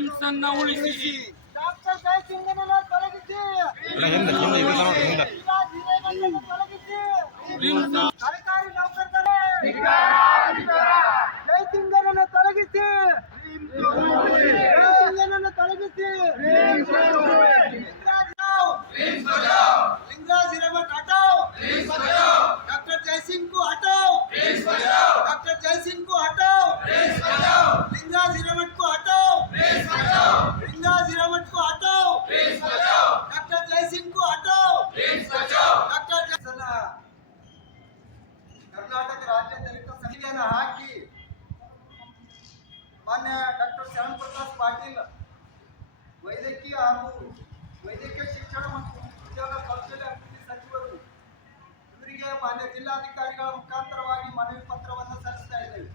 BRIMS ಅನ್ನ ಉಳಿಸಿ. Doctor ಜಯಸಿಂಗನನ್ನು ತೊಲಗಿಸಿ. ಸರ್ಕಾರಿ ನೌಕರರೇ ಜಯಸಿಂಗನನ್ನು ತೊಲಗಿಸಿ. ಜಯಸಿಂಗನನ್ನು ತೊಲಗಿಸಿ. लिंगराज हिरेमठ हटाओ। डॉक्टर जयसिंह को हटाओ। डॉक्टर जयसिंह को हटाओ। लिंगराज हिरेमठ को हटाओ। लिंगराज हिरेमठ को हटाओ। डॉक्टर जयसिंह को हटाओ। डॉक्टर कर्नाटक राज्य दलित ಸಂಘಟನೆಯನ್ನು ಹಾಕಿ ಮಾನ್ಯ ಡಾಕ್ಟರ್ ಶರಣ್ ಪ್ರಕಾಶ್ ಪಾಟೀಲ್ ವೈದ್ಯಕೀಯ ಹಾಗೂ ವೈದ್ಯಕೀಯ ಶಿಕ್ಷಣ ಮತ್ತು ಉದ್ಯೋಗ ಕೌಶಲ್ಯ ಅಭಿವೃದ್ಧಿ ಸಚಿವರು ಇವರಿಗೆ ಮಾನ್ಯ ಜಿಲ್ಲಾಧಿಕಾರಿಗಳ ಮುಖಾಂತರವಾಗಿ ಮನವಿ ಪತ್ರವನ್ನು ಸಲ್ಲಿಸ್ತಾ ಇದ್ದೇವೆ.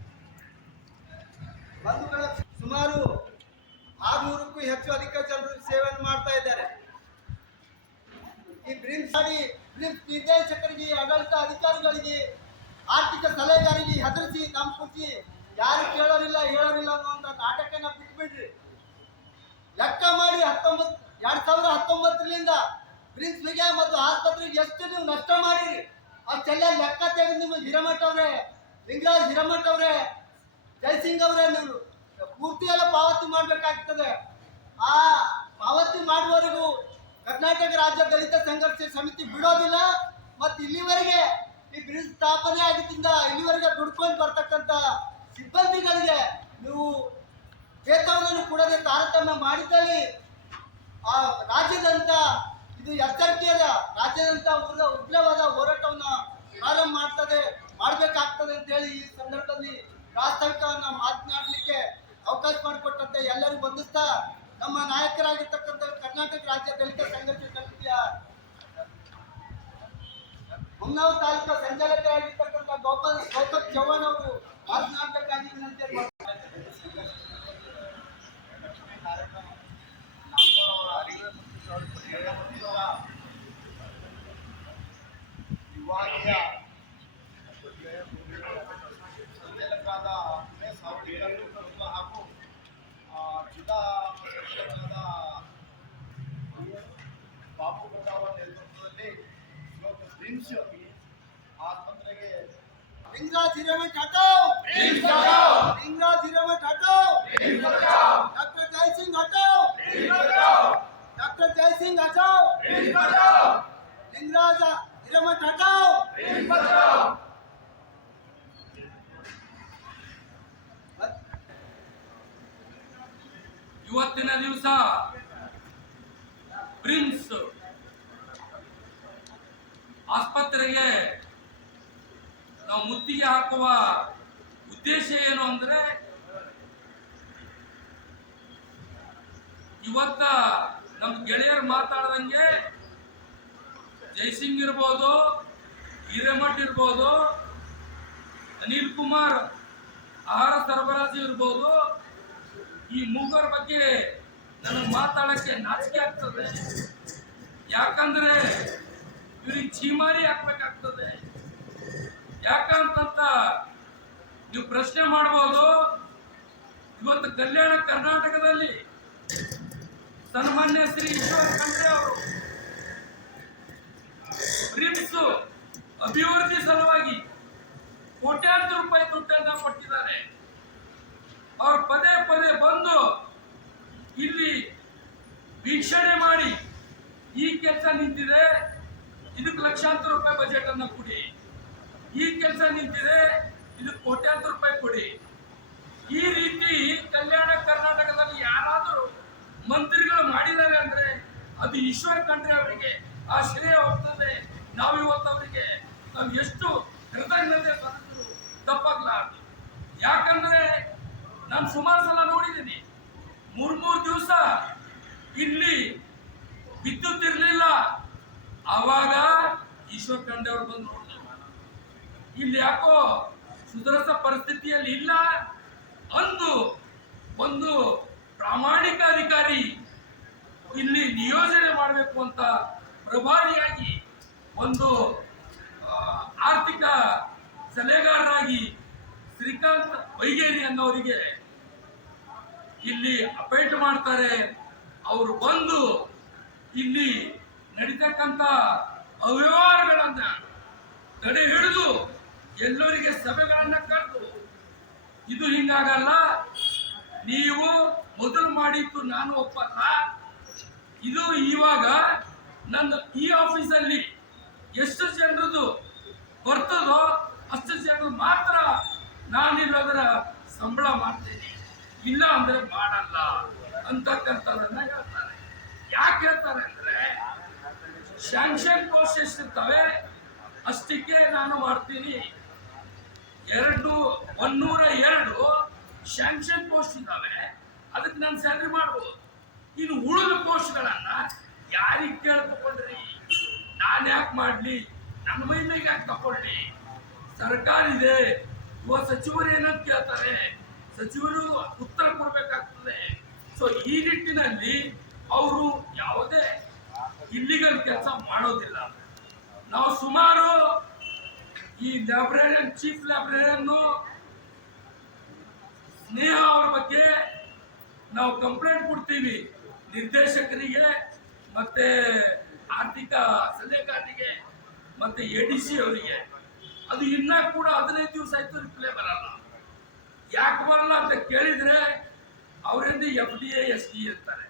ಬಂಧುಗಳ ಸುಮಾರು 600ಕ್ಕೂ ಹೆಚ್ಚು ಅಧಿಕ ಜನರು ಸೇವೆಯನ್ನು ಮಾಡ್ತಾ ಇದ್ದಾರೆ. ಈ ಬ್ರಿಮ್ಸ್ ನಿರ್ದೇಶಕರಿಗೆ, ಆಡಳಿತ ಅಧಿಕಾರಿಗಳಿಗೆ, ಆರ್ಥಿಕ ಸಲಹೆಗಾರಿಗೆ ಹೆದರಿಸಿ ನಮ್ಮ ಕುರಿತು ಯಾರು ಕೇಳೋರಿಲ್ಲ ಹೇಳೋರಿಲ್ಲ ಅನ್ನುವಂಥ ನಾಟಕನ ಬಿಟ್ಬಿಡ್ರಿ. ಲೆಕ್ಕ ಮಾಡಿ 2019ರಿಂದ ಬ್ರಿಮ್ಸ್ ವಿಗೆ ಮತ್ತು ಆಸ್ಪತ್ರೆಗೆ ಎಷ್ಟು ನೀವು ನಷ್ಟ ಮಾಡಿರಿ ಅಷ್ಟೆಲ್ಲ ಲೆಕ್ಕ ತೆಗೆದು ನಿಮಗೆ ಹಿರೇಮಠ ಅವರೇ, ಲಿಂಗರಾಜ್ ಹಿರೇಮಠ ಅವರೇ, ಜಯಸಿಂಗ್ ಅವರೇ ನೀವು ಪೂರ್ತಿ ಎಲ್ಲ ಪಾವತಿ ಮಾಡಬೇಕಾಗ್ತದೆ. ಆ ಪಾವತಿ ಮಾಡುವವರೆಗೂ ಕರ್ನಾಟಕ ರಾಜ್ಯ ದಲಿತ ಸಂಘರ್ಷ ಸಮಿತಿ ಬಿಡೋದಿಲ್ಲ. ಮತ್ತು ಇಲ್ಲಿವರೆಗೆ ಈ ಬ್ರಿಡ್ಜ್ ಸ್ಥಾಪನೆ ಆಗಿದ್ದರಿಂದ ಇಲ್ಲಿವರೆಗೆ ದುಡ್ಕೊಂಡು ಬರ್ತಕ್ಕಂಥ ಸಿಬ್ಬಂದಿಗಳಿಗೆ ನೀವು ವೇತನವನ್ನು ಕೂಡಲೇ ತಾರತಮ್ಯ ಮಾಡಿದ್ದಲ್ಲಿ ಆ ರಾಜ್ಯದಂತ ಇದು ಎಚ್ಚರಿಕೆಯದ ರಾಜ್ಯದಂತ ಉಗ್ರವಾದ ಹೋರಾಟವನ್ನು ಪ್ರಾರಂಭ ಮಾಡಬೇಕಾಗ್ತದೆ ಅಂತೇಳಿ ಈ ಸಂದರ್ಭದಲ್ಲಿ ಪ್ರಾಸ್ತಾವಿಕವನ್ನು ಮಾತನಾಡಲಿಕ್ಕೆ ಅವಕಾಶ ಮಾಡಿಕೊಟ್ಟಂತೆ ಎಲ್ಲರೂ ಬಂಧಿಸ್ತಾ ನಮ್ಮ ನಾಯಕರಾಗಿರ್ತಕ್ಕಂಥ ಕರ್ನಾಟಕ ರಾಜ್ಯ ದಲಿತ ಸಂಘರ್ಷ ಸಮಿತಿಯ ಹುಮ್ನಾಬಾದ್ ತಾಲೂಕು ಸಂಚಾಲಕರಾಗಿರ್ತಕ್ಕಂಥ ಗೌತಮ್ ಚವ್ಹಾಣ್ ಅವರು ಮಾತನಾಡಬೇಕಾಗಿ ವಿನಂತಿ ಮಾಡ್ತಾರೆ. ವಿಭಾಗೀಯ ಸಂಚಾಲಕರಾದ ಉಮೇಶ್ ಸಾವರ್ಕರ್ ಹಾಗೂ ಜಿಲ್ಲಾ ಸಂಚಾಲಕರಾದ ಬಾಬು ಗೌಡ ಅವರ ನೇತೃತ್ವದಲ್ಲಿ ಇವತ್ತು ಬ್ರಿಮ್ಸ್ ಆಸ್ಪತ್ರೆಗೆ लिंगराज हिरेमठ हटाओ। लिंगराज हिरेमठ हटाओ। डॉक्टर जयसिंह हटाओ। डॉक्टर जयसिंह हटाओ। लिंगराज हिरेमठ हटाओ। ಇವತ್ತಿನ ದಿವಸ ಬ್ರಿಮ್ಸ್ ಆಸ್ಪತ್ರೆಗೆ ನಾವು ಮುತ್ತಿಗೆ ಹಾಕುವ ಉದ್ದೇಶ ಏನು ಅಂದ್ರೆ, ಇವತ್ತ ನಮ್ಮ ಗೆಳೆಯರು ಮಾತಾಡ್ದಂಗೆ ಜಯಸಿಂಗ್ ಇರ್ಬೋದು, ಹಿರೇಮಠ್ ಇರ್ಬೋದು, ಅನಿಲ್ ಕುಮಾರ್ ಆಹಾರ ಸರಬರಾಜು ಇರ್ಬೋದು, ಈ ಮೂಗರ ಬಗ್ಗೆ ನನಗೆ ಮಾತಾಡಕ್ಕೆ ನಾಚಿಕೆ ಆಗ್ತದೆ. ಯಾಕಂದ್ರೆ ಇವ್ರಿಗೆ ಚೀಮಾರಿ ಹಾಕ್ಬೇಕಾಗ್ತದೆ. ಯಾಕಂತ ನೀವು ಪ್ರಶ್ನೆ ಮಾಡಬಹುದು. ಇವತ್ತು ಕಲ್ಯಾಣ ಕರ್ನಾಟಕದಲ್ಲಿ ಸನ್ಮಾನ್ಯ ಶ್ರೀ ಈಶ್ವರ್ ಖಂಡ್ರೆ ಅವರು ಬ್ರಿಮ್ಸ್ ಅಭಿವೃದ್ಧಿ ಸಲುವಾಗಿ ಕೋಟ್ಯಾಂತರ ರೂಪಾಯಿ ದುಡ್ಡನ್ನ ಕೊಟ್ಟಿದ್ದಾರೆ. ಅವ್ರು ಪದೇ ಪದೇ ಬಂದು ಇಲ್ಲಿ ವೀಕ್ಷಣೆ ಮಾಡಿ ಈ ಕೆಲಸ ನಿಂತಿದೆ, ಇದಕ್ಕೆ ಲಕ್ಷಾಂತರ ರೂಪಾಯಿ ಬಜೆಟ್ ಅನ್ನ ಕೊಡಿ, ಈ ಕೆಲಸ ನಿಂತಿದೆ, ಇದು ಕೋಟ್ಯಾಂತರ ರೂಪಾಯಿ ಕೊಡಿ. ಈ ರೀತಿ ಕಲ್ಯಾಣ ಕರ್ನಾಟಕದಲ್ಲಿ ಯಾರಾದರೂ ಮಂತ್ರಿಗಳು ಮಾಡಿದ್ದಾರೆ ಅಂದ್ರೆ ಅದು ಈಶ್ವರ್ ಖಂಡ್ರೆ ಅವರಿಗೆ ಆ ಶ್ರೇಯ ಹೋಗ್ತದೆ. ನಾವು ಇವತ್ತು ಅವರಿಗೆ ನಾವು ಎಷ್ಟು ಕೃತಜ್ಞತೆ ಸಲ್ಲಿಸಿದ್ರು ತಪ್ಪಾಗ್ಲಾರ್ದು. ಯಾಕಂದ್ರೆ ನಾನು ಸುಮಾರು ಸಲ ನೋಡಿದ್ದೀನಿ, 3 ದಿವಸ ಇಲ್ಲಿ ವಿದ್ಯುತ್ ಇರಲಿಲ್ಲ. ಆವಾಗ ಈಶ್ವರ್ ಖಂಡ್ರೆ ಅವರು ಬಂದು ನೋಡಿದ್ರು, ಇಲ್ಲಿ ಯಾಕೋ ಸುಧಾರಿಸ ಪರಿಸ್ಥಿತಿಯಲ್ಲಿ ಇಲ್ಲ ಅಂದು ಒಂದು ಪ್ರಾಮಾಣಿಕ ಅಧಿಕಾರಿ ಇಲ್ಲಿ ನಿಯೋಜನೆ ಮಾಡಬೇಕು ಅಂತ ಪ್ರಭಾರಿಯಾಗಿ ಒಂದು ಆರ್ಥಿಕ ಸಲಹೆಗಾರರಾಗಿ ಶ್ರೀಕಾಂತ್ ವೈಗೇರಿ ಅನ್ನೋರಿಗೆ ಇಲ್ಲಿ ಅಪಾಯಿಂಟ್ ಮಾಡ್ತಾರೆ. ಅವರು ಬಂದು ಇಲ್ಲಿ ನಡೀತಕ್ಕಂಥ ಅವ್ಯವಹಾರಗಳನ್ನ ತಡೆ ಹಿಡಿದು ಎಲ್ಲರಿಗೆ ಸಭೆಗಳನ್ನ ಕರೆದು ಇದು ಹಿಂಗಾಗಲ್ಲ, ನೀವು ಮೊದಲು ಮಾಡಿದ್ದು ನಾನು ಒಪ್ಪಲ್ಲ, ಇದು ಇವಾಗ ನನ್ನ ಈ ಆಫೀಸಲ್ಲಿ ಎಷ್ಟು ಜನರದು ಬರ್ತದೋ ಅಷ್ಟು ಜನರು ಮಾತ್ರ ನಾನಿರೋದರ ಸಂಬಳ ಮಾಡ್ತೇನೆ, ಇಲ್ಲ ಅಂದ್ರೆ ಮಾಡಲ್ಲ ಅಂತಕ್ಕಂಥದನ್ನ ಹೇಳ್ತಾರೆ. ಯಾಕೆ ಹೇಳ್ತಾರೆ ಅಂದ್ರೆ ಸ್ಯಾಂಕ್ಷನ್ ಪೋಸ್ಟ್ ಎಷ್ಟಿರ್ತವೆ ಅಷ್ಟಕ್ಕೆ ನಾನು ಮಾಡ್ತೀನಿ. 102 ಸ್ಯಾಂಕ್ಷನ್ ಪೋಸ್ಟ್ ಇದ್ದಾವೆ, ಅದಕ್ಕೆ ನಾನು ಸ್ಯಾಲ್ರಿ ಮಾಡ್ಬೋದು. ಇನ್ನು ಉಳಿದ ಪೋಸ್ಟ್ಗಳನ್ನ ಯಾರಿಗೆ ಕೇಳಿ ತಗೊಂಡ್ರಿ? ನಾನು ಯಾಕೆ ಮಾಡ್ಲಿ? ನನ್ನ ಮೈಮೇಲೆ ಯಾಕೆ ತಗೊಳ್ಳಿ? ಸರ್ಕಾರ ಇದೆ, ಇವ ಸಚಿವರು ಏನಂತ ಕೇಳ್ತಾರೆ, ಸಚಿವರು ಉತ್ತರ ಕೊಡ್ಬೇಕಾಗ್ತದೆ. ಸೊ ಈ ನಿಟ್ಟಿನಲ್ಲಿ ಅವರು ಯಾವುದೇ ಇಲ್ಲಿಗಲ್ ಕೆಲಸ ಮಾಡೋದಿಲ್ಲ. ನಾವು ಸುಮಾರು ಈ ಲೈಬ್ರರಿಯನ್, ಚೀಫ್ ಲೈಬ್ರರಿಯನ್ ಸ್ನೇಹ ಅವ್ರ ಬಗ್ಗೆ ನಾವು ಕಂಪ್ಲೇಂಟ್ ಕೊಡ್ತೀವಿ ನಿರ್ದೇಶಕರಿಗೆ, ಮತ್ತೆ ಆರ್ಥಿಕ ಸಲಹೆಗಾರರಿಗೆ, ಮತ್ತೆ ADC ಅವರಿಗೆ. ಅದು ಇನ್ನ ಕೂಡ 15 ದಿವಸ ಆಯ್ತು ರಿಪ್ಲೈ ಬರಲ್ಲ. ಯಾಕೆ ಬರಲ್ಲ ಅಂತ ಕೇಳಿದ್ರೆ ಅವರಿಂದ FDA SD ಅಂತಾರೆ.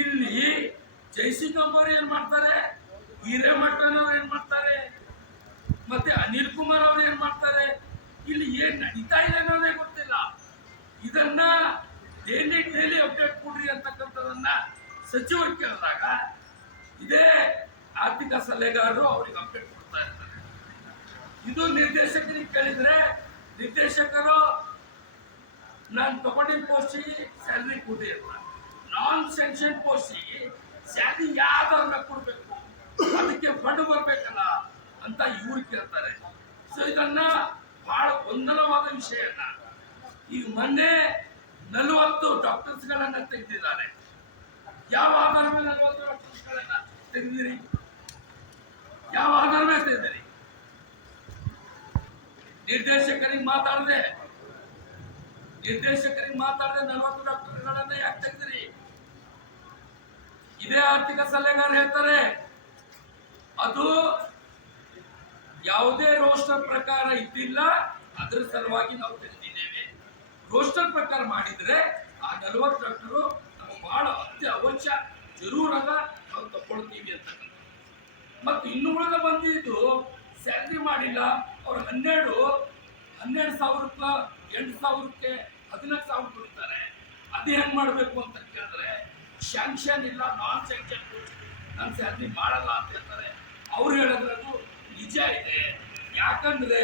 ಇಲ್ಲಿ ಜಯಸಿಂಗ್ ಅವರು ಏನ್ ಮಾಡ್ತಾರೆ, ಹಿರೇಮಠನವ್ರು ಏನ್ ಮಾಡ್ತಾರೆ, ಮತ್ತೆ ಅನಿಲ್ ಕುಮಾರ್ ಅವ್ರು ಏನ್ ಮಾಡ್ತಾರೆ, ಇಲ್ಲಿ ಏನ್ ನಡೀತಾ ಇದೆ ಅನ್ನೋದೇ ಗೊತ್ತಿಲ್ಲ. ಇದನ್ನ ಡೈಲಿ ಅಪ್ಡೇಟ್ ಕೊಡ್ರಿ ಅಂತಕ್ಕಂಥದನ್ನ ಸಚಿವರು ಕೇಳಿದಾಗ ಇದೇ ಆರ್ಥಿಕ ಸಲಹೆಗಾರರು ಅವ್ರಿಗೆ ಅಪ್ಡೇಟ್ ಕೊಡ್ತಾ ಇರ್ತಾರೆ. ಇದು ನಿರ್ದೇಶಕರಿಗೆ ಕೇಳಿದ್ರೆ ನಿರ್ದೇಶಕರು ನಾನು ತಗೊಂಡಿದ್ದ ಪೋಸ್ಟಿಗೆ ಸ್ಯಾಲ್ರಿ ಕೊಟ್ಟಿಲ್ಲ, ನಾನ್ ಸ್ಯಾಂಕ್ಷನ್ ಪೋಸ್ಟಿಗೆ ಸ್ಯಾಲ್ರಿ ಯಾವ್ದನ್ನ ಕೊಡ್ಬೇಕು, ಅದಕ್ಕೆ ಫಂಡ್ ಬರ್ಬೇಕಲ್ಲ ಅಂತ ಇವ್ರು ಕೇಳ್ತಾರೆ. ಸೊ ಇದನ್ನ ಬಹಳ ಗೊಂದಲವಾದ ವಿಷಯನ ಈಗ ಮೊನ್ನೆ 40 ಡಾಕ್ಟರ್ಸ್ಗಳನ್ನ ತೆಗೆದಿದ್ದಾರೆ. ಯಾವ ಆಧಾರ ಮೇಲೆ 40 ಡಾಕ್ಟರ್ಸ್ಗಳನ್ನ ತೆಗೆದಿರಿ? ಯಾವ ಆಧಾರ ಮೇಲೆ ತೆಗೆದಿರಿ? ನಿರ್ದೇಶಕರಿಗೆ ಮಾತಾಡದೆ 40 ಡಾಕ್ಟರ್ಗಳನ್ನ ಯಾಕೆ ತೆಗೆದಿರಿ? ಇದೇ ಆರ್ಥಿಕ ಸಲಹೆಗಾರ ಹೇಳ್ತಾರೆ ಅದು ಯಾವುದೇ ರೋಸ್ಟರ್ ಪ್ರಕಾರ ಇದ್ದಿಲ್ಲ, ಅದರ ಸಲುವಾಗಿ ನಾವು ತೆಗೆದಿದ್ದೇವೆ. ರೋಸ್ಟರ್ ಪ್ರಕಾರ ಮಾಡಿದ್ರೆ ಆ 40 ಡಾಕ್ಟರು ನಮಗೆ ಬಹಳ ಅವಶ್ಯ ಜರೂರದ ನಾವು ತಗೊಳ್ತೀವಿ ಅಂತ. ಮತ್ತು ಇನ್ನು ಉಳಿದ ಬಂದಿದ್ದು ಸ್ಯಾಲ್ರಿ ಮಾಡಿಲ್ಲ, ಅವ್ರು 12,000ಕ್ಕೆ 8,000ಕ್ಕೆ 14,000 ಕೊಡ್ತಾರೆ. ಅದೇ ಹೆಂಗ್ ಮಾಡಬೇಕು ಅಂತ ಕೇಳಿದ್ರೆ ಸ್ಯಾಂಕ್ಷನ್ ಇಲ್ಲ, ನಾನ್ ಸ್ಯಾಂಕ್ಷನ್ ನಾನು ಸ್ಯಾಲ್ರಿ ಮಾಡಲ್ಲ ಅಂತ ಹೇಳ್ತಾರೆ. ಅವ್ರು ಹೇಳಿದ್ರದು ನಿಜ ಇದೆ. ಯಾಕಂದ್ರೆ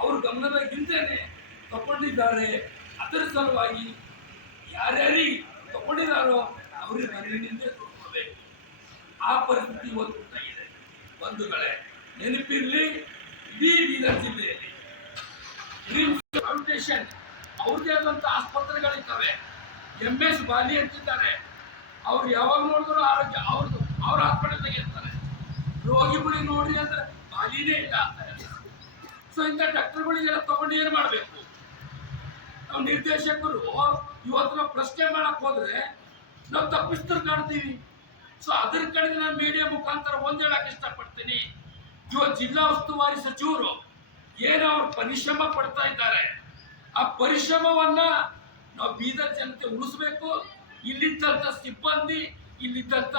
ಅವ್ರ ಗಮನದ ಹಿಂದೆನೆ ತಗೊಂಡಿದ್ದಾರೆ. ಅದರ ಸಲುವಾಗಿ ಯಾರ್ಯಾರಿಗೆ ತಗೊಂಡಿದ್ದಾರೋ ಅವ್ರಿಗೆ ಮನೆಯಿಂದೇ ತಗೊಳ್ಬೇಕು. ಆ ಪರಿಸ್ಥಿತಿ ಇವತ್ತು ಉಂಟಾಗಿದೆ. ಬಂಧುಗಳೇ, ನೆನಪಿರ್ಲಿ, ಇಡೀ ಬೀದರ್ ಜಿಲ್ಲೆಯಲ್ಲಿ ಫೌಂಡೇಶನ್ ಅವ್ರದೇ ಆದಂತ ಆಸ್ಪತ್ರೆಗಳಿದ್ದಾವೆ. MS ಬಾಲಿ ಅಂತಿದ್ದಾರೆ. ಅವ್ರು ಯಾವಾಗ ನೋಡಿದ್ರು ಆರೋಗ್ಯ ಅವ್ರ ಹಾಸ್ಪಿಟಲ್ ತೆಗಿರ್ತಾರೆ. ರೋಗಿಗಳಿಗೆ ನೋಡ್ರಿ ಅಂದ್ರೆ ಬಾಲಿನೇ ಇಲ್ಲ ಅಂತಾರೆ. ಸೊ ಇಂಥ ಡಾಕ್ಟರ್ಗಳಿಗೆಲ್ಲ ತಗೊಂಡು ಏನ್ ಮಾಡ್ಬೇಕು? ನಾವು ನಿರ್ದೇಶಕರು ಇವತ್ತು ನಾವು ಪ್ರಶ್ನೆ ಮಾಡಕ್ ಹೋದ್ರೆ ನಾವು ತಪ್ಪಿಸ್ತರು ಕಾಣ್ತೀವಿ. ಸೊ ಅದ್ರ ಕಡೆಗೆ ನಾನು ಮೀಡಿಯಾ ಮುಖಾಂತರ ಒಂದ್ ಹೇಳಕ್ ಇಷ್ಟಪಡ್ತೀನಿ. ಇವತ್ತು ಜಿಲ್ಲಾ ಉಸ್ತುವಾರಿ ಸಚಿವರು ಏನೋ ಅವ್ರು ಪರಿಶ್ರಮ ಪಡ್ತಾ ಇದ್ದಾರೆ, ಆ ಪರಿಶ್ರಮವನ್ನ ನಾವು ಬೀದರ್ ಜನತೆ ಉಳಿಸ್ಬೇಕು. ಇಲ್ಲಿದ್ದಂಥ ಸಿಬ್ಬಂದಿ, ಇಲ್ಲಿದ್ದಂಥ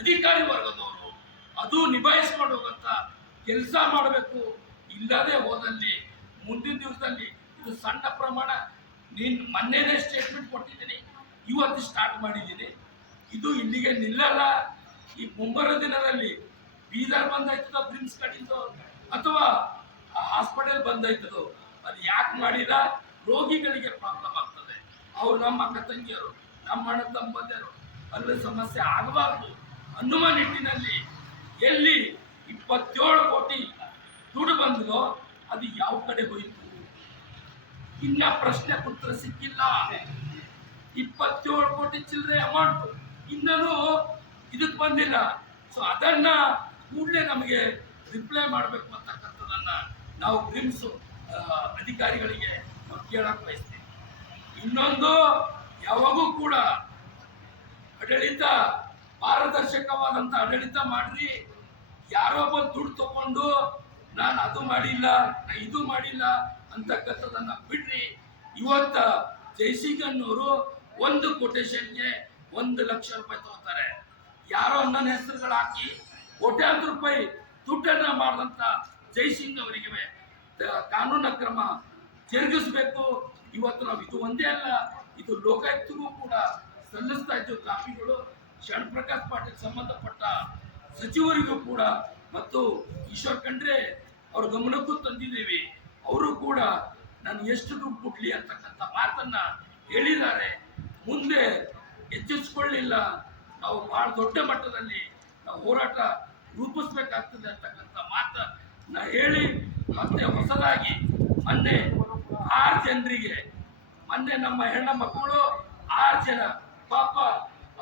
ಅಧಿಕಾರಿ ವರ್ಗದವರು ಅದು ನಿಭಾಯಿಸ್ಕೊಂಡು ಹೋಗಂತ ಕೆಲಸ ಮಾಡಬೇಕು. ಇಲ್ಲದೆ ಹೋದಲ್ಲಿ ಮುಂದಿನ ದಿವಸದಲ್ಲಿ ಇದು ಸಣ್ಣ ಪ್ರಮಾಣ, ಮೊನ್ನೆನೇ ಸ್ಟೇಟ್ಮೆಂಟ್ ಕೊಟ್ಟಿದ್ದೀನಿ, ಇವತ್ತು ಸ್ಟಾರ್ಟ್ ಮಾಡಿದ್ದೀನಿ. ಇದು ಇಲ್ಲಿಗೆ ನಿಲ್ಲಲ್ಲ. ಈ ಮುಂಬರೋ ದಿನದಲ್ಲಿ ಬೀದರ್ ಬಂದಾಯ್ತದೋ, ಬ್ರಿಮ್ಸ್ ಕಡಿಂದು ಅಥವಾ ಹಾಸ್ಪಿಟಲ್ ಬಂದಾಯ್ತದೋ, ಅದು ಯಾಕೆ ಮಾಡಿಲ್ಲ? ರೋಗಿಗಳಿಗೆ ಪ್ರಾಬ್ಲಮ್ ಆಗ್ತದೆ. ಅವ್ರು ನಮ್ಮ ಅಕ್ಕ ತಂಗಿಯರು, ನಮ್ಮ ಅಣ್ಣ ತಮ್ಮಂದಿರು, ಅಲ್ಲಿ ಸಮಸ್ಯೆ ಆಗಬಾರ್ದು ಅನ್ನುವ ನಿಟ್ಟಿನಲ್ಲಿ ಎಲ್ಲಿ 27 ಕೋಟಿ ದುಡ್ಡು ಬಂದದೋ ಅದು ಯಾವ ಕಡೆ ಹೋಯಿತು? ಇನ್ನ ಪ್ರಶ್ನೆ ಉತ್ತರ ಸಿಕ್ಕಿಲ್ಲ. 27 ಕೋಟಿ ಚಿಲ್ಲರೆ ಅಮೌಂಟ್ ಇನ್ನೂ ಇದಕ್ಕೆ ಬಂದಿಲ್ಲ. ಸೊ ಅದನ್ನ ಕೂಡಲೇ ನಮಗೆ ರಿಪ್ಲೈ ಮಾಡಬೇಕು ಅಂತಕ್ಕಂಥದ್ದನ್ನ ನಾವು ಬ್ರಿಮ್ಸ್ ಅಧಿಕಾರಿಗಳಿಗೆ ನಾವು ಕೇಳಕ್ ಬಯಸ್ತೀವಿ. ಇನ್ನೊಂದು ಯಾವಾಗೂ ಕೂಡ ಆಡಳಿತ ಪಾರದರ್ಶಕವಾದಂತ ಆಡಳಿತ ಮಾಡ್ರಿ. ಯಾರೋ ಬಂದು ದುಡ್ಡು ತಗೊಂಡು ನಾನು ಅದು ಮಾಡಿಲ್ಲ, ನಾ ಇದು ಮಾಡಿಲ್ಲ ಅಂತಕ್ಕಂಥದನ್ನ ಬಿಡ್ರಿ. ಇವತ್ತ ಜಯಸಿಂಗನ್ನವರು ಒಂದು ಕೊಟೇಶನ್ಗೆ 1,00,000 ರೂಪಾಯಿ ತಗೋತಾರೆ. ಯಾರೋ ನನ್ನ ಹೆಸರುಗಳು ಹಾಕಿ ಕೋಟ್ಯಾಂತರ ರೂಪಾಯಿ ದುಡ್ಡನ್ನ ಮಾಡಿದಂತ ಜಯಸಿಂಗ್ ಅವರಿಗೆ ಕಾನೂನು ಕ್ರಮ ಜರುಗಿಸಬೇಕು. ಇವತ್ತು ನಾವು ಇದು ಒಂದೇ ಅಲ್ಲ, ಇದು ಲೋಕಾಯುಕ್ತಗೂ ಕೂಡ ಸಲ್ಲಿಸ್ತಾ ಇದ್ದೀವಿ ಕಾಪಿಗಳು. ಶರಣ್ ಪ್ರಕಾಶ್ ಪಾಟೀಲ್ ಸಂಬಂಧಪಟ್ಟ ಸಚಿವರಿಗೂ ಕೂಡ ಮತ್ತು ಈಶ್ವರ್ ಖಂಡ್ರೆ ಅವ್ರ ಗಮನಕ್ಕೂ ತಂದಿದ್ದೀವಿ. ಅವರು ಕೂಡ ನಾನು ಎಷ್ಟು ದುಡ್ಡು ಕೊಡ್ಲಿ ಅಂತಕ್ಕಂಥ ಮಾತನ್ನ ಹೇಳಿದ್ದಾರೆ. ಮುಂದೆ ಎಚ್ಚರಿಸಿಕೊಳ್ಳಿಲ್ಲ ನಾವು ಬಹಳ ದೊಡ್ಡ ಮಟ್ಟದಲ್ಲಿ ನಾವು ಹೋರಾಟ ರೂಪಿಸ್ಬೇಕಾಗ್ತದೆ ಅಂತಕ್ಕಂಥ ಮಾತನ್ನ ಹೇಳಿ, ಮತ್ತೆ ಹೊಸದಾಗಿ ಮೊನ್ನೆ 6 ಜನರಿಗೆ ಮೊನ್ನೆ ನಮ್ಮ ಹೆಣ್ಣ ಮಕ್ಕಳು 6 ಜನ ಪಾಪ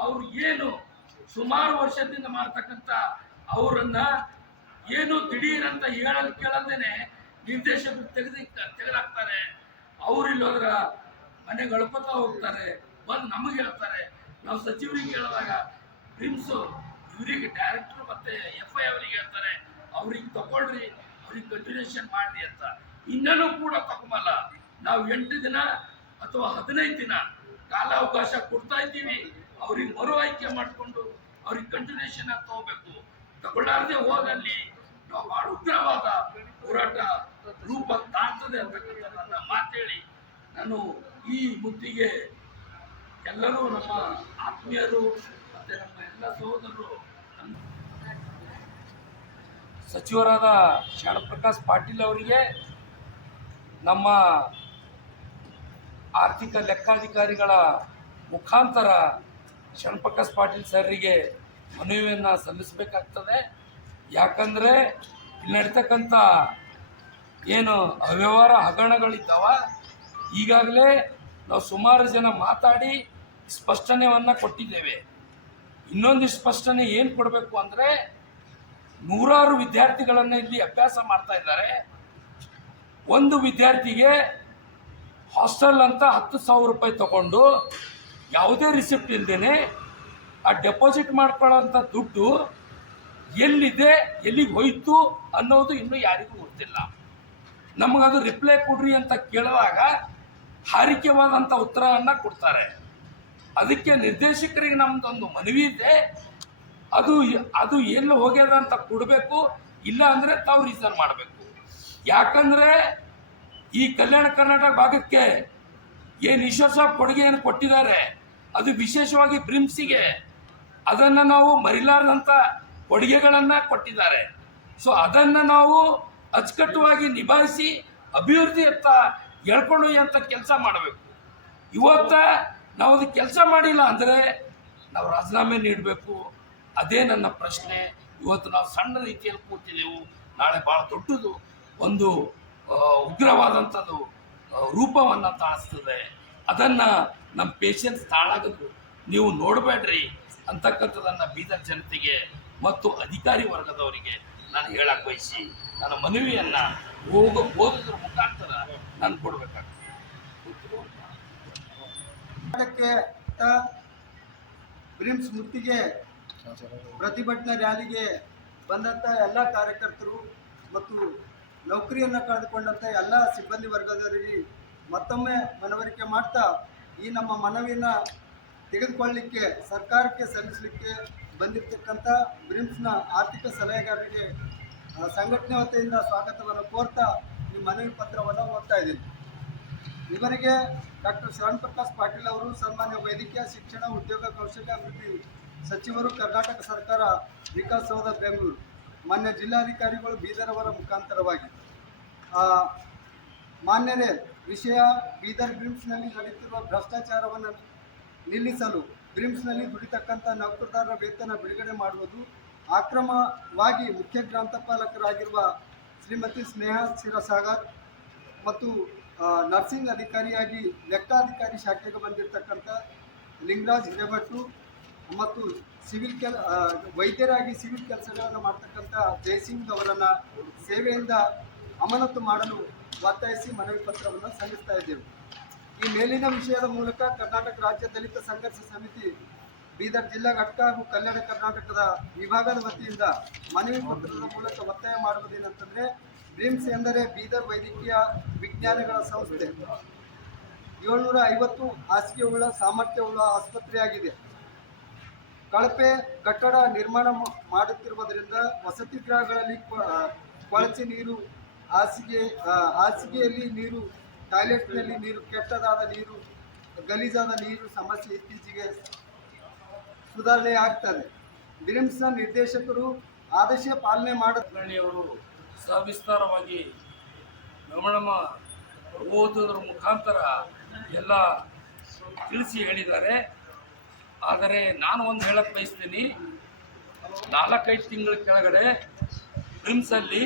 ಅವ್ರು ಏನು ಸುಮಾರು ವರ್ಷದಿಂದ ಮಾಡ್ತಕ್ಕಂಥ ಅವರನ್ನ ಏನು ದಿಢೀರ್ ಅಂತ ಕೇಳಲ್ದೇನೆ ನಿರ್ದೇಶಕರು ತೆಗೆದಾಕ್ತಾರೆ. ಅವ್ರು ಇಲ್ಲೋದ್ರ ಮನೆಗೆ ಅಳ್ಕೊತಾ ಹೋಗ್ತಾರೆ, ಬಂದು ನಮಗೆ ಹೇಳ್ತಾರೆ. ನಾವು ಸಚಿವರಿಗೆ ಕೇಳಿದಾಗ ಬ್ರಿಮ್ಸ್ ಇವರಿಗೆ ಡೈರೆಕ್ಟರ್ ಮತ್ತೆ FI ಅವರಿಗೆ ಹೇಳ್ತಾರೆ ಅವ್ರಿಗೆ ತಗೊಳ್ರಿ, ಅವ್ರಿಗೆ ಕಂಟಿನ್ಯೂಷನ್ ಮಾಡ್ರಿ ಅಂತ. ಇನ್ನೂ ಕೂಡ ತಗೊಂಬಲ್ಲ. ನಾವು 8 ದಿನ ಅಥವಾ 15 ದಿನ ಕಾಲಾವಕಾಶ ಕೊಡ್ತಾ ಇದ್ದೀವಿ. ಅವ್ರಿಗೆ ಮರು ಆಯ್ಕೆ ಮಾಡಿಕೊಂಡು ಅವ್ರಿಗೆ ಕಂಟಿನ್ಯೂಷನ್ ಆಗಿ ತಗೋಬೇಕು. ತಗೊಳ್ಳಾರ್ದೆ ಹೋದಲ್ಲಿ ನಾವು ಬಹಳ ಉಗ್ರವಾದ ಹೋರಾಟ ರೂಪ ತಾಳ್ತದೆ ಅಂತಕ್ಕಂಥ ನನ್ನ ಮಾತೇಳಿ ನಾನು ಈ ಮುತ್ತಿಗೆ ಎಲ್ಲರೂ ನಮ್ಮ ಆತ್ಮೀಯರು ಮತ್ತೆ ನಮ್ಮ ಎಲ್ಲ ಸಹೋದರರು ಸಚಿವರಾದ ಶರಣ್ ಪ್ರಕಾಶ್ ಪಾಟೀಲ್ ಅವರಿಗೆ ನಮ್ಮ ಆರ್ಥಿಕ ಲೆಕ್ಕಾಧಿಕಾರಿಗಳ ಮುಖಾಂತರ ಶರಣ್ ಪ್ರಕಾಶ್ ಪಾಟೀಲ್ ಸರ್ರಿಗೆ ಮನವಿಯನ್ನು ಸಲ್ಲಿಸಬೇಕಾಗ್ತದೆ. ಯಾಕಂದರೆ ಇಲ್ಲಿ ನಡೀತಕ್ಕಂಥ ಏನು ಅವ್ಯವಹಾರ ಹಗರಣಗಳಿದ್ದಾವ, ಈಗಾಗಲೇ ನಾವು ಸುಮಾರು ಜನ ಮಾತಾಡಿ ಸ್ಪಷ್ಟನೆಯನ್ನು ಕೊಟ್ಟಿದ್ದೇವೆ. ಇನ್ನೊಂದು ಸ್ಪಷ್ಟನೆ ಏನು ಕೊಡಬೇಕು ಅಂದರೆ, ನೂರಾರು ವಿದ್ಯಾರ್ಥಿಗಳನ್ನು ಇಲ್ಲಿ ಅಭ್ಯಾಸ ಮಾಡ್ತಾ ಇದ್ದಾರೆ. ಒಂದು ವಿದ್ಯಾರ್ಥಿಗೆ ಹಾಸ್ಟೆಲ್ ಅಂತ 10,000 ರೂಪಾಯಿ ತಗೊಂಡು ಯಾವುದೇ ರಿಸಿಪ್ಟ್ ಇಲ್ಲದೇನೆ ಆ ಡೆಪಾಸಿಟ್ ಮಾಡ್ಕೊಳ್ಳೋಂಥ ದುಡ್ಡು ಎಲ್ಲಿದೆ, ಎಲ್ಲಿಗೆ ಹೋಯ್ತು ಅನ್ನೋದು ಇನ್ನೂ ಯಾರಿಗೂ ಗೊತ್ತಿಲ್ಲ. ನಮಗದು ರಿಪ್ಲೈ ಕೊಡ್ರಿ ಅಂತ ಕೇಳುವಾಗ ಹಾರಿಕೆವಾದಂಥ ಉತ್ತರವನ್ನು ಕೊಡ್ತಾರೆ. ಅದಕ್ಕೆ ನಿರ್ದೇಶಕರಿಗೆ ನಮ್ಮದೊಂದು ಮನವಿ ಇದೆ, ಅದು ಎಲ್ಲಿ ಹೋಗ್ಯದ ಅಂತ ಕೊಡಬೇಕು, ಇಲ್ಲ ಅಂದರೆ ತಾವು ರೀಸನ್ ಮಾಡಬೇಕು. ಯಾಕಂದರೆ ಈ ಕಲ್ಯಾಣ ಕರ್ನಾಟಕ ಭಾಗಕ್ಕೆ ಏನು ಈಶ್ವರ್ ಸಾಬ್ ಕೊಡುಗೆಯನ್ನು ಕೊಟ್ಟಿದ್ದಾರೆ, ಅದು ವಿಶೇಷವಾಗಿ ಬ್ರಿಮ್ಸಿಗೆ ಅದನ್ನು ನಾವು ಮರಿಲಾರದಂಥ ಕೊಡುಗೆಗಳನ್ನು ಕೊಟ್ಟಿದ್ದಾರೆ. ಸೊ ಅದನ್ನು ನಾವು ಅಚ್ಚುಕಟ್ಟುವಾಗಿ ನಿಭಾಯಿಸಿ ಅಭಿವೃದ್ಧಿಯತ್ತ ಎಳ್ಕೊಂಡೊಯ್ಯುವಂಥ ಕೆಲಸ ಮಾಡಬೇಕು. ಇವತ್ತ ನಾವು ಅದು ಕೆಲಸ ಮಾಡಿಲ್ಲ ಅಂದರೆ ನಾವು ರಾಜೀನಾಮೆ ನೀಡಬೇಕು. ಅದೇ ನನ್ನ ಪ್ರಶ್ನೆ. ಇವತ್ತು ನಾವು ಸಣ್ಣ ರೀತಿಯಲ್ಲಿ ಕೂತಿದ್ದೆವು, ನಾಳೆ ಭಾಳ ದೊಡ್ಡದು ಒಂದು ಉಗ್ರವಾದಂಥದ್ದು ರೂಪವನ್ನು ತಾಳಿಸ್ತದೆ. ಅದನ್ನು ನಮ್ಮ ಪೇಷನ್ಸ್ ತಾಳಾಗದು ನೀವು ನೋಡಬೇಡ್ರಿ ಅಂತಕ್ಕಂಥದ್ದನ್ನು ಬೀದರ್ ಜನತೆಗೆ ಮತ್ತು ಅಧಿಕಾರಿ ವರ್ಗದವರಿಗೆ ನಾನು ಹೇಳಕ್ಕೆ ಬಯಸಿ ನನ್ನ ಮನವಿಯನ್ನು ಓದೋದ್ರ ಮುಖಾಂತರ ನಾನು ಕೊಡಬೇಕಾಗ್ತದೆ. ಬ್ರಿಮ್ಸ್ ಮುತ್ತಿಗೆ ಪ್ರತಿಭಟನಾ ರ್ಯಾಲಿಗೆ ಬಂದಂಥ ಎಲ್ಲ ಕಾರ್ಯಕರ್ತರು ಮತ್ತು ನೌಕರಿಯನ್ನು ಕಳೆದುಕೊಂಡಂಥ ಎಲ್ಲ ಸಿಬ್ಬಂದಿ ವರ್ಗದವರಿಗೆ ಮತ್ತೊಮ್ಮೆ ಮನವರಿಕೆ ಮಾಡ್ತಾ ಈ ನಮ್ಮ ಮನವಿಯನ್ನು ತೆಗೆದುಕೊಳ್ಳಲಿಕ್ಕೆ ಸರ್ಕಾರಕ್ಕೆ ಸಲ್ಲಿಸಲಿಕ್ಕೆ ಬಂದಿರತಕ್ಕಂಥ ಬ್ರಿಮ್ಸ್ನ ಆರ್ಥಿಕ ಸಲಹೆಗಾರರಿಗೆ ಸಂಘಟನೆ ವತಿಯಿಂದ ಸ್ವಾಗತವನ್ನು ಕೋರ್ತಾ ಈ ಮನವಿ ಪತ್ರವನ್ನು ಓದ್ತಾ ಇದ್ದೀನಿ. ಇವರಿಗೆ ಡಾಕ್ಟರ್ ಶರಣ್ ಪ್ರಕಾಶ್ ಪಾಟೀಲ್ ಅವರು ಸನ್ಮಾನ್ಯ ವೈದ್ಯಕೀಯ ಶಿಕ್ಷಣ ಉದ್ಯೋಗ ಕೌಶಲ್ಯಾಭಿವೃದ್ಧಿ ಸಚಿವರು, ಕರ್ನಾಟಕ ಸರ್ಕಾರ, ವಿಕಾಸಸೌಧ ಬೆಂಗಳೂರು, ಮಾನ್ಯ ಜಿಲ್ಲಾಧಿಕಾರಿಗಳು ಬೀದರ್ ಅವರ ಮುಖಾಂತರವಾಗಿ ಮಾನ್ಯರೇ, ವಿಷಯ ಬೀದರ್ ಬ್ರಿಮ್ಸ್ನಲ್ಲಿ ನಡೆಯುತ್ತಿರುವ ಭ್ರಷ್ಟಾಚಾರವನ್ನು ನಿಲ್ಲಿಸಲು ಬ್ರಿಮ್ಸ್ನಲ್ಲಿ ದುಡಿತಕ್ಕಂಥ ನೌಕರದಾರರ ವೇತನ ಬಿಡುಗಡೆ ಮಾಡುವುದು, ಅಕ್ರಮವಾಗಿ ಮುಖ್ಯ ಗ್ರಂಥಪಾಲಕರಾಗಿರುವ ಶ್ರೀಮತಿ ಸ್ನೇಹ ಶಿರಸಾಗರ್ ಮತ್ತು ನರ್ಸಿಂಗ್ ಅಧಿಕಾರಿಯಾಗಿ ಲೆಕ್ಕಾಧಿಕಾರಿ ಶಾಖೆಗೆ ಬಂದಿರತಕ್ಕಂಥ ಲಿಂಗರಾಜ್ ಹಿರೇಭಟ್ಟು ಮತ್ತು ವೈದ್ಯರಾಗಿ ಸಿವಿಲ್ ಕೆಲಸಗಳನ್ನು ಮಾಡ್ತಕ್ಕಂಥ ಜಯಸಿಂಗ್ ಅವರನ್ನು ಸೇವೆಯಿಂದ ಅಮಾನತು ಮಾಡಲು ಒತ್ತಾಯಿಸಿ ಮನವಿ ಪತ್ರವನ್ನು ಸಲ್ಲಿಸ್ತಾ ಇದ್ದೇವೆ. ಈ ಮೇಲಿನ ವಿಷಯದ ಮೂಲಕ ಕರ್ನಾಟಕ ರಾಜ್ಯ ದಲಿತ ಸಂಘರ್ಷ ಸಮಿತಿ ಬೀದರ್ ಜಿಲ್ಲಾ ಘಟಕ ಹಾಗೂ ಕಲ್ಯಾಣ ಕರ್ನಾಟಕದ ವಿಭಾಗದ ವತಿಯಿಂದ ಮನವಿ ಪತ್ರದ ಮೂಲಕ ಒತ್ತಾಯ ಮಾಡುವುದೇನಂತಂದರೆ, ಬ್ರಿಮ್ಸ್ ಎಂದರೆ ಬೀದರ್ ವೈದ್ಯಕೀಯ ವಿಜ್ಞಾನಗಳ ಸಂಸ್ಥೆ 750 ಹಾಸಿಗೆಯುಳ್ಳ ಸಾಮರ್ಥ್ಯವುಳ್ಳ ಆಸ್ಪತ್ರೆಯಾಗಿದೆ. ಕಳಪೆ ಕಟ್ಟಡ ನಿರ್ಮಾಣ ಮಾಡುತ್ತಿರುವುದರಿಂದ ವಸತಿ ಗೃಹಗಳಲ್ಲಿ ಕೊಳಚೆ ನೀರು, ಹಾಸಿಗೆಯಲ್ಲಿ ನೀರು, ಟಾಯ್ಲೆಟ್ನಲ್ಲಿ ನೀರು, ಕೆಟ್ಟದಾದ ನೀರು, ಗಲೀಜಾದ ನೀರು ಸಮಸ್ಯೆ ಇತ್ತೀಚೆಗೆ ಸುಧಾರಣೆ ಆಗ್ತದೆ. ಬ್ರಿಮ್ಸ್ನ ನಿರ್ದೇಶಕರು ಆದೇಶ ಪಾಲನೆ ಅವರು ಸವಿಸ್ತಾರವಾಗಿ ನಮ್ಮ ಓದೋದ್ರ ಮುಖಾಂತರ ಎಲ್ಲ ತಿಳಿಸಿ ಹೇಳಿದ್ದಾರೆ. ಆದರೆ ನಾನು ಒಂದು ಹೇಳಕ್ಕೆ ಬಯಸ್ತೀನಿ, 4-5 ತಿಂಗಳ ಕೆಳಗಡೆ ಬ್ರಿಮ್ಸಲ್ಲಿ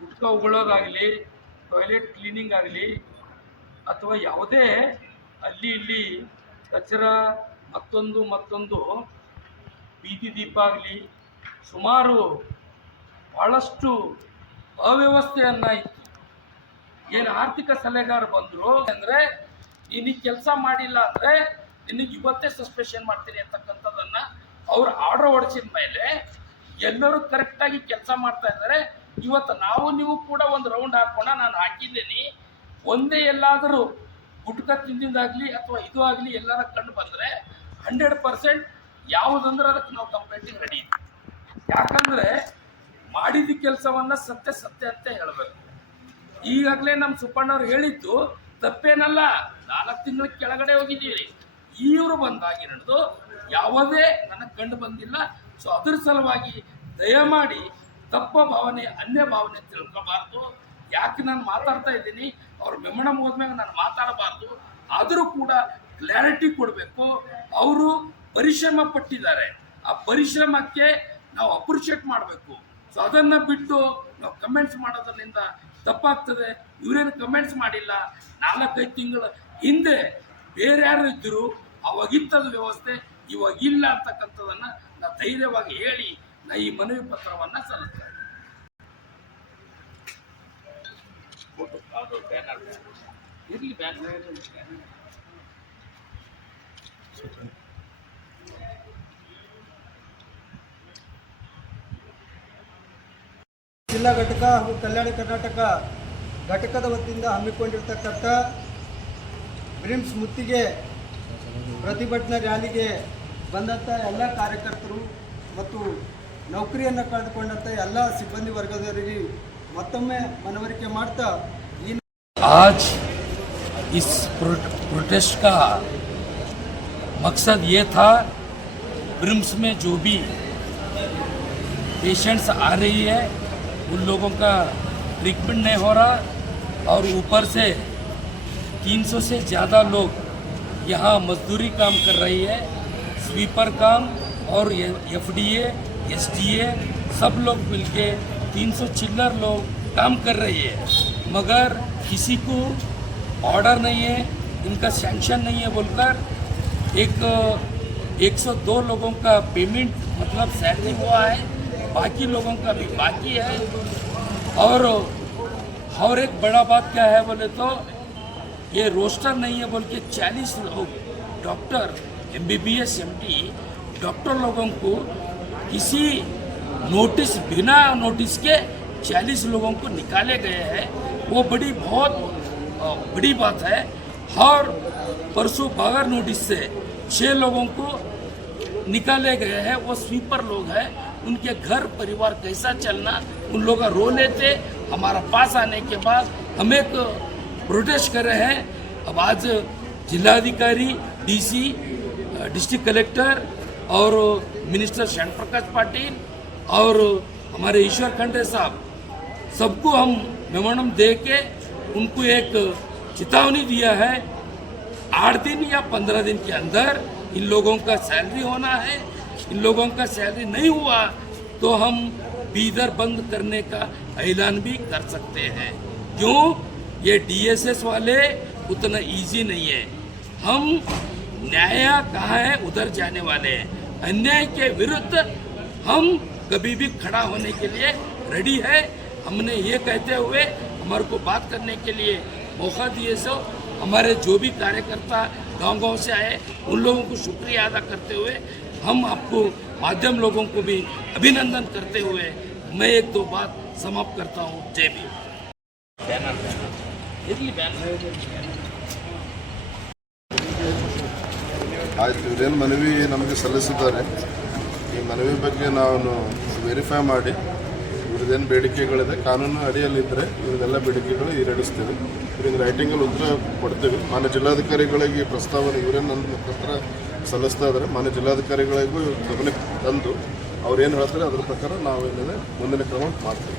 ಗುಟ್ಕಾ ಉಗುಳೋದಾಗಲಿ, ಟಾಯ್ಲೆಟ್ ಕ್ಲೀನಿಂಗ್ ಆಗಲಿ, ಅಥವಾ ಯಾವುದೇ ಅಲ್ಲಿ ಇಲ್ಲಿ ಕಚರ ಮತ್ತೊಂದು ಬೀದಿ ದೀಪ ಆಗಲಿ, ಸುಮಾರು ಭಾಳಷ್ಟು ಅವ್ಯವಸ್ಥೆಯನ್ನು ಇತ್ತು. ಏನು ಆರ್ಥಿಕ ಸಲಹೆಗಾರ ಬಂದರು ಅಂದರೆ, ನೀನು ಕೆಲಸ ಮಾಡಿಲ್ಲ ಅಂದರೆ ನಿನಗೆ ಇವತ್ತೇ ಸಸ್ಪೆಷನ್ ಮಾಡ್ತೀನಿ ಅಂತಕ್ಕಂಥದ್ದನ್ನು ಅವ್ರು ಆರ್ಡರ್ ಹೊಡಿಸಿದ ಮೇಲೆ ಎಲ್ಲರೂ ಕರೆಕ್ಟಾಗಿ ಕೆಲಸ ಮಾಡ್ತಾ ಇದ್ದಾರೆ. ಇವತ್ತು ನೀವು ಕೂಡ ಒಂದು ರೌಂಡ್ ಹಾಕೋಣ, ನಾನು ಹಾಕಿದ್ದೀನಿ. ಒಂದೇ ಎಲ್ಲಾದರೂ ಗುಟ್ಕ ತಿಂದಿದ್ದಾಗಲಿ ಅಥವಾ ಇದು ಆಗಲಿ ಎಲ್ಲರ ಕಂಡು ಬಂದರೆ 100% ಯಾವುದಂದ್ರೆ ಅದಕ್ಕೆ ನಾವು ಕಂಪ್ಲೇಂಟಿಗೆ ರೆಡಿ ಇದ್ದೀವಿ. ಯಾಕಂದರೆ ಮಾಡಿದ ಕೆಲಸವನ್ನು ಸತ್ಯ ಅಂತ ಹೇಳಬೇಕು. ಈಗಾಗಲೇ ನಮ್ಮ ಸುಪ್ಪಣ್ಣವ್ರು ಹೇಳಿದ್ದು ತಪ್ಪೇನಲ್ಲ. 4 ತಿಂಗಳ ಕೆಳಗಡೆ ಹೋಗಿದ್ದೀರಿ, ಇವರು ಬಂದಾಗಿ ನಡೆದು ಯಾವುದೇ ನನಗೆ ಕಂಡು ಬಂದಿಲ್ಲ. ಸೊ ಅದ್ರ ಸಲುವಾಗಿ ದಯಮಾಡಿ ತಪ್ಪ ಭಾವನೆ, ಅನ್ಯ ಭಾವನೆ ತಿಳ್ಕೋಬಾರ್ದು. ಯಾಕೆ ನಾನು ಮಾತಾಡ್ತಾ ಇದ್ದೀನಿ, ಅವ್ರ ಮೆಮೊರಂ ಹೋದ್ಮೇಲೆ ನಾನು ಮಾತಾಡಬಾರ್ದು. ಆದರೂ ಕೂಡ ಕ್ಲಾರಿಟಿ ಕೊಡಬೇಕು. ಅವರು ಪರಿಶ್ರಮ ಪಟ್ಟಿದ್ದಾರೆ, ಆ ಪರಿಶ್ರಮಕ್ಕೆ ನಾವು ಅಪ್ರಿಷಿಯೇಟ್ ಮಾಡಬೇಕು. ಸೊ ಅದನ್ನು ಬಿಟ್ಟು ನಾವು ಕಮೆಂಟ್ಸ್ ಮಾಡೋದ್ರಿಂದ ತಪ್ಪಾಗ್ತದೆ. ಇವರೇನು ಕಮೆಂಟ್ಸ್ ಮಾಡಿಲ್ಲ. 4-5 ತಿಂಗಳ ಹಿಂದೆ ಬೇರೆ ಯಾರು ಇದ್ದರು, ಅವಾಗಿತ್ತದ ವ್ಯವಸ್ಥೆ ಇವಾಗಿಲ್ಲ ಅಂತಕ್ಕಂಥದ್ದನ್ನು ನಾವು ಧೈರ್ಯವಾಗಿ ಹೇಳಿ ನಾ ಈ ಮನವಿ ಪತ್ರವನ್ನು ಸಲ್ಲಿಸ್ತೇವೆ. ಇರಲಿ ಬ್ಯಾನರ್ ಜಿಲ್ಲಾ ಘಟಕ ಹಾಗೂ ಕಲ್ಯಾಣ ಕರ್ನಾಟಕ ಘಟಕದ ವತಿಯಿಂದ ಹಮ್ಮಿಕೊಂಡಿರ್ತಕ್ಕಂಥ ಬ್ರಿಮ್ಸ್ ಮುತ್ತಿಗೆ ಪ್ರತಿಭಟನಾ ರ್ಯಾಲಿಗೆ ಬಂದಂಥ ಎಲ್ಲ ಕಾರ್ಯಕರ್ತರು ಮತ್ತು ನೌಕರಿಯನ್ನು ಕಳೆದುಕೊಂಡಂಥ ಎಲ್ಲ ಸಿಬ್ಬಂದಿ ವರ್ಗದವರಿಗೆ ಮತ್ತೊಮ್ಮೆ ಮನವರಿಕೆ ಮಾಡ್ತಾ आज इस प्रोटेस्ट का मकसद ये था, ब्रिम्स में जो भी पेशेंट्स आ रही है उन लोगों का ट्रीटमेंट नहीं हो रहा, और ऊपर से 300 से ज़्यादा लोग यहाँ मजदूरी काम कर रही है, स्वीपर काम और एफडीए, एसडीए सब लोग मिलके 300 चिल्लर लोग काम कर रही है, मगर किसी को ऑर्डर नहीं है, इनका सैंक्शन नहीं है बोलकर 102 लोगों का पेमेंट मतलब सैलरी हुआ है, बाकी लोगों का भी बाकी है। और एक बड़ा बात क्या है बोले तो, ये रोस्टर नहीं है बोल के 40 लोग डॉक्टर MBBS MD डॉक्टर लोगों को किसी नोटिस, बिना नोटिस के 40 लोगों को निकाले गए हैं। वो बहुत बड़ी बात है। और परसों बगैर नोटिस से 6 लोगों को निकाले गए हैं। वो स्वीपर लोग हैं, उनके घर परिवार कैसा चलना उन लोग का रो लेते। हमारा पास आने के बाद हम एक प्रोटेस्ट कर रहे हैं। अब आज जिलाधिकारी, DC, डिस्ट्रिक्ट कलेक्टर और मिनिस्टर श्याम प्रकाश पाटिल और हमारे ईश्वर खंडे साहब, सबको हम मेमोरेंडम दे के उनको एक चेतावनी दिया है, 8 दिन या 15 दिन के अंदर इन लोगों का सैलरी होना है। इन लोगों का सैलरी नहीं हुआ तो हम बीदर बंद करने का ऐलान भी कर सकते हैं। क्यों? ये DSS वाले उतना इजी नहीं है। हम न्याय कहाँ है उधर जाने वाले हैं। अन्याय के विरुद्ध हम कभी भी खड़ा होने के लिए रेडी है। हमने ये कहते हुए हमारे को बात करने के लिए मौका दिए सो हमारे जो भी कार्यकर्ता गांव-गांव से आए उन लोगों को शुक्रिया अदा करते हुए हम आपको माध्यम लोगों को भी अभिनंदन करते हुए मैं एक दो बात समाप्त करता हूँ। जय भीम। ಆಯ್ತು, ಇವರೇನು ಮನವಿ ನಮಗೆ ಸಲ್ಲಿಸಿದ್ದಾರೆ, ಈ ಮನವಿ ಬಗ್ಗೆ ನಾವು ವೆರಿಫೈ ಮಾಡಿ ಇವ್ರದ್ದೇನು ಬೇಡಿಕೆಗಳಿದೆ ಕಾನೂನು ಅಡಿಯಲ್ಲಿದ್ದರೆ ಇವ್ರದ್ದೆಲ್ಲ ಬೇಡಿಕೆಗಳು ಈಡೇರಿಸ್ತೀವಿ. ಇವ್ರಿಗೆ ರೈಟಿಂಗಲ್ಲಿ ಉತ್ತರ ಕೊಡ್ತೀವಿ. ಮಾನ್ಯ ಜಿಲ್ಲಾಧಿಕಾರಿಗಳಿಗೆ ಈ ಪ್ರಸ್ತಾವನೆ ಇವರೇನು ನನ್ನ ಪತ್ರ ಸಲ್ಲಿಸ್ತಾ ಇದ್ದಾರೆ, ಮಾನ್ಯ ಜಿಲ್ಲಾಧಿಕಾರಿಗಳಿಗೂ ಗಮನಕ್ಕೆ ತಂದು ಅವ್ರೇನು ಹೇಳ್ತಾರೆ ಅದ್ರ ಪ್ರಕಾರ ನಾವು ಏನಿದೆ ಮುಂದಿನ ಕ್ರಮ ಮಾಡ್ತೀವಿ.